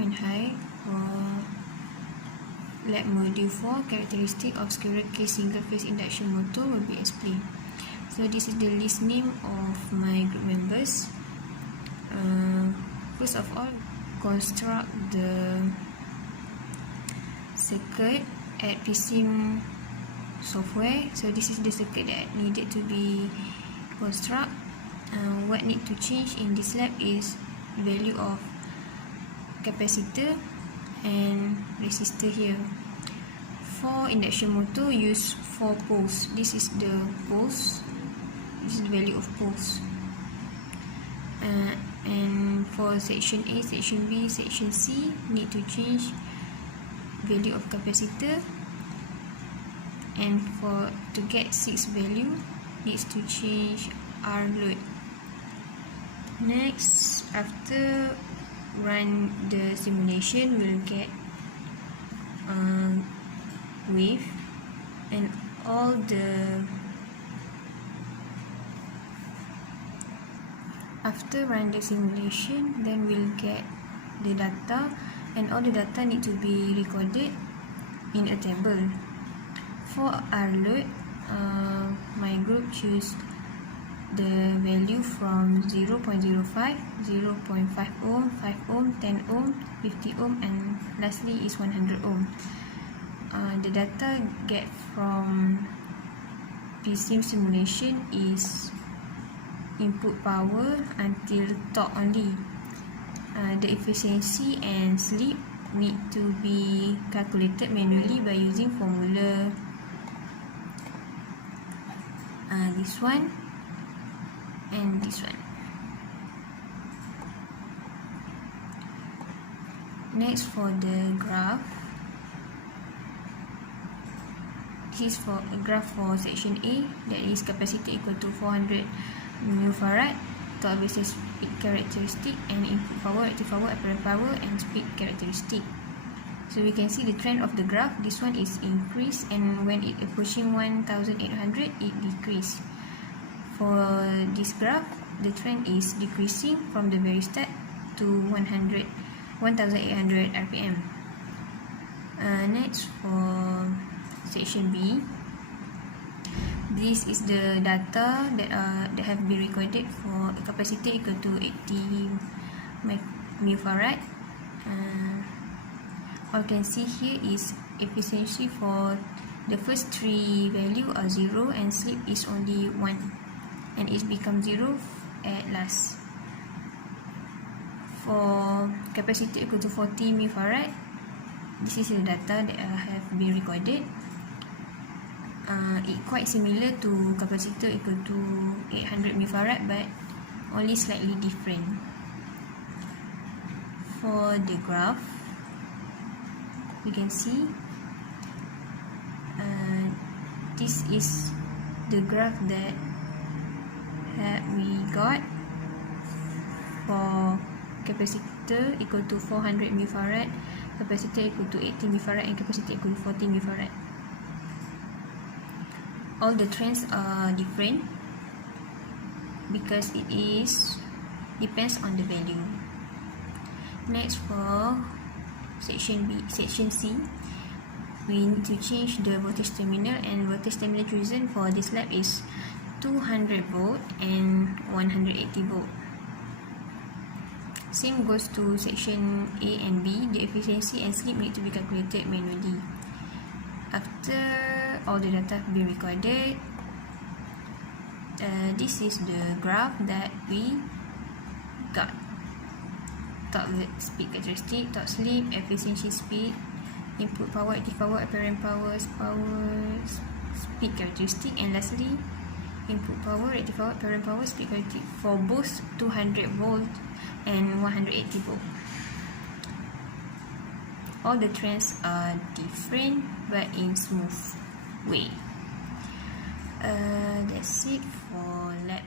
and high. For lab module 4, characteristic of Squirrel case single phase induction motor will be explained. So this is the list name of my group members. First of all, construct the circuit at PSIM software. So this is the circuit that needed to be construct. What need to change in this lab is value of capacitor and resistor here. For induction motor, use 4 poles. This is the poles. This is the value of poles. And for section A, section B, section C, need to change value of capacitor. And to get 6 value, needs to change R load. Next, after run the simulation, we'll get wave, and all the after run the simulation, then we'll get the data, and all the data need to be recorded in a table. For R load, my group choose the value from 0.05, 0.5 ohm, 5 ohm, 10 ohm, 50 ohm, and lastly is 100 ohm. The data get from PSIM simulation is input power until torque only. The efficiency and slip need to be calculated manually by using formula this one and this one. Next, for the graph, this is for a graph for section A, that is capacitor equal to 400 mF, torque versus speed characteristic, and input power, active power, apparent power, and speed characteristic. So we can see the trend of the graph. This one is increase, and when it approaching 1800, it decrease. For this graph, the trend is decreasing from the very start to 1800 RPM. Next, for section B, this is the data that have been recorded for a capacitor equal to 80 mF. All you can see here is efficiency for the first 3 value are 0, and slip is only 1, and it becomes 0 at last. For capacitor equal to 40 mF, this is the data that have been recorded. It quite similar to capacitor equal to 800 mF, but only slightly different. For the graph, you can see this is the graph that we got for capacitor equal to 400 mF, capacitor equal to 80 mF, and capacitor equal to 40 mF. All the trends are different because it depends on the value. Next, for section C, we need to change the voltage terminal, and voltage terminal chosen for this lab is 200 volt and 180 volt. Same goes to section A and B. The efficiency and slip need to be calculated manually. After all the data have been recorded, this is the graph that we got. Torque speed characteristic, torque slip, efficiency, speed, input power, active power, apparent power, speed characteristic, and lastly input power, active power, apparent power, speed characteristic for both 200 volt and 180 volt. All the trends are different but in smooth way. That's it for lab